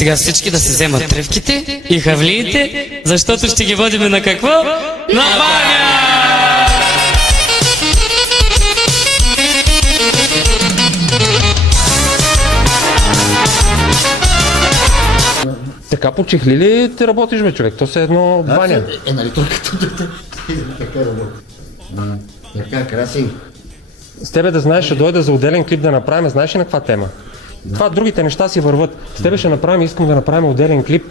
Сега всички да се вземат тръвките и хавлиите, защото ще ги водим на какво? На баня! Така по чехлили ти работиш, бе, човек? То се едно баня. Нали то като така работи. Така, красиво. С тебе да знаеш, ще дойда за отделен клип да направим, знаеш ли на каква тема? Това другите неща си върват. С тебе ще направим, искам да направим отделен клип,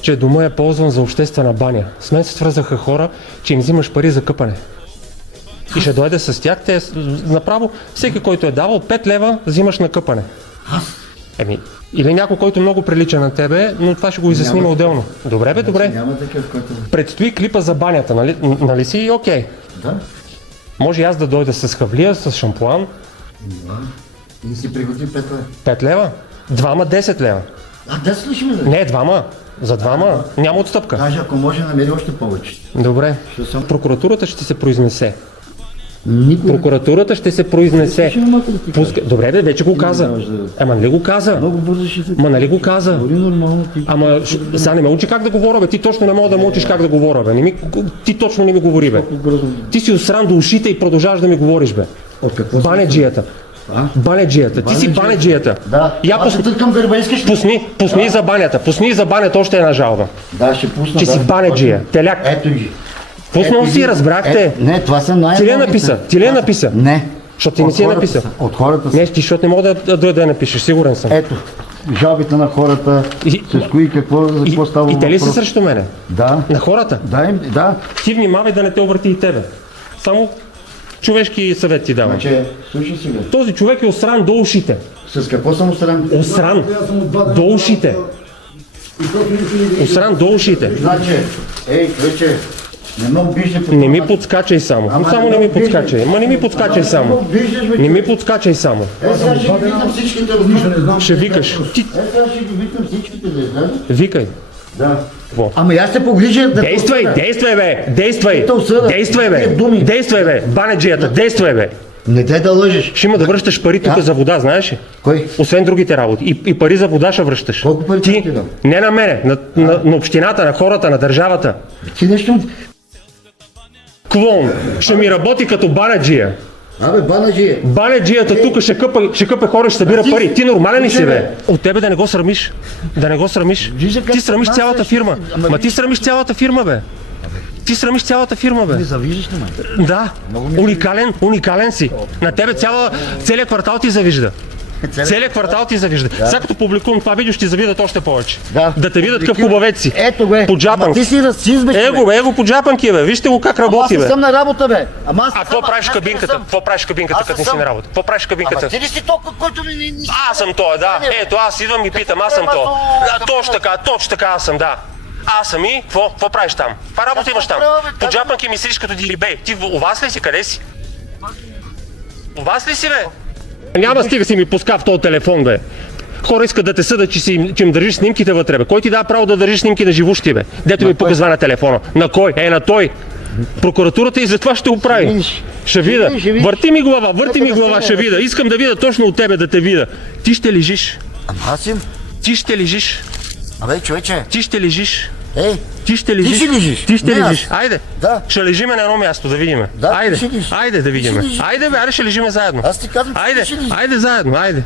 че дома е ползван за обществена баня. С мен се свързаха хора, че им взимаш пари за къпане. И ще дойде с тях, те направо всеки, който е давал 5 лева, взимаш на къпане. Еми, или някой, който много прилича на тебе, но това ще го изясним отделно. Добре бе, добре. Няма такъв, който... Предстои клипа за банята, нали си? Окей. Да. Може и аз да дойда с хавлия, с шампуан. И си приготви 5 лева. 5 лева? Двама 10 лева. А, 10 ли ще ми даде? Не, двама. За двама няма отстъпка. Даже ако може намери още повече. Добре. Ще съм... Прокуратурата ще се произнесе. Никой... Прокуратурата ще се произнесе. Ще ме да ти кажа. Добре, бе, вече го каза. Ама нали го каза? Много бързо ще се... Ма нали го каза? Говори нормално ти. Ама сега не ме учи как да говоря, бе. Ти точно не мога да ме учиш как да говоря, бе. Ти точно не ми говори, бе. Ти си осран до ушите и продължаваш да ми говориш, бе. От какво? Банеджията. Банеджията. Ти си банеджията. Да. Я Аз ще търкам гърба, искаш ли? Пусни за банята. Пусни за банята още една жалба. Да, ще пусна. Че си банеджия. Теляк. Ето ги. Пуснал си, разбрахте. Не, това са най-новите. Ти ли я написа? Не. Защото ти не си я написа. От хората са. Не, ти, защото не мога да дойда да напишеш, сигурен съм. Ето, жалбите на хората, с кои какво, за какво става И те ли са въпрос. срещу мене? Да. На хората? Да. Ти внимавай да не те обърти и тебе. Само човешки съвет ти давам. Значи, слушай сега. Този човек е осран до ушите. С какво съм осран? Осран до ушите. Осран до ушите. Значи, вече, не ме обиждай по Не ми това. подскачай само. Ама Само не не ми ме обиждай. подскачай. Ма не ми подскачай Не ме само. обиждаш, бе. Не ми подскачай само. Сега ще ги викам всичките, разбираш. Ще викаш. Ти Сега ще ги викам всичките, да излезе. викай. Да. Какво? Ама аз се погрижа да... Действай, бе! Действай! Те осъда. Действай, бе! Тия думи. Действай, бе! Банеджията, действай, бе! Не дай да лъжеш. Ще има да връщаш пари тук Да. за вода, знаеш ли? Кой? Освен другите работи. И пари за вода ще връщаш. Колко пари Ти, ти дам? не на мене, на общината, на хората, на държавата. Ти нещо... Клон, ще ми работи като банеджия. Абе, банаджи. Банеджията тук ще къпе хора, ще събира ти- пари. Ти нормален ли си, Слушай, бе? От тебе да не го срамиш. Да не го срамиш. Вижда как Ти срамиш се цялата отнасяш. фирма. Ама Ма ти срамиш цялата фирма, бе. Ти срамиш цялата фирма, бе. Не завиждаш на мен. Да, уникален си. На тебе целият квартал ти завижда. Целият квартал ти завижда. Сега като публикувам това видео, ще ти завидят още повече. Да. те видят какъв хубавец си. Ето бе. По джапанки. Ама ти си расист, бе. Его по джапанки, бе. Вижте го как Ама работи, аз бе. не съм на работа, бе. Ама аз А какво правиш в кабинката? Какво правиш в кабинката, Аз като не си съм- на работа? Какво правиш в кабинката? Ама ти ли си толкова, който ми не... Аз съм той, да. Ето, аз идвам и питам, аз съм той. Точно така, аз съм, да. Аз съм и какво правиш там? Каква работа имаш там? По джапанки ми седиш като дилибей. Ти у вас ли си? Къде си? У вас ли си, бе? Няма стига си ми пуска в този телефон, бе. Хора искат да те съдат, че им държиш снимките вътре, бе. Кой ти дава право да държиш снимки на живущи, бе? Дето ми показва на телефона. На кой? На той. Прокуратурата и затова ще го прави. видиш. Ще видя. Ще видиш. Върти ми глава, да ще видя. Искам да видя точно от тебе, да те видя. Ти ще лежиш. Ама аз им... Ти ще лежиш. Абе, човече. Ти ще лежиш. Ей, Ти ще лежиш. ще лежиш. Ти ще Не, аз. лежиш. Айде. Да. Ще лежиме на едно място, да видиме. Да, Айде. ще лежиш. Айде да видиме. лежиш. Айде, бе, ще лежиме заедно. аз ти казвам, че Айде, ти ще лежиш. айде заедно, айде.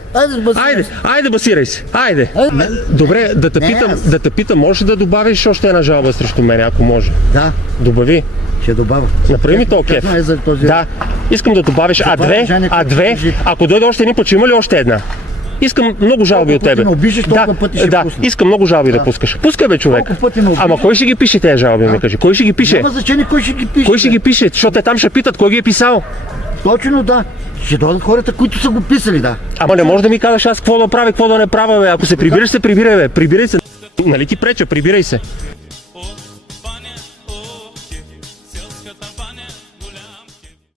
Айде, Басирай се. Айде. Айде. Добре, да те питам, можеш да добавиш още една жалба срещу мен, ако може? Да, Добави. ще добавя. Направи ми то кеф. Честно е за този... Да, искам да добавиш две, ако дойде още един път, ще има ли още една? Искам много жалби от Колко пъти тебе. ме обиждаш, толкова пъти ще да, пусна. искам много жалби да пускаш. Пускай, бе, човек. Колко пъти ме обиждаш? Ама кой ще ги пише тези жалби, ми кажи? Кой ще ги пише? Няма значение кой ще ги пише. Кой ще ги пише? Защото те там ще питат кой ги е писал. Точно да. Ще дойдат хората, които са го писали, да. Ама не можеш да ми кажеш аз какво да правя, какво да не правя, бе. Ако се прибираш, се прибирай, бе. Прибирай се. Нали ти преча? Прибирай се.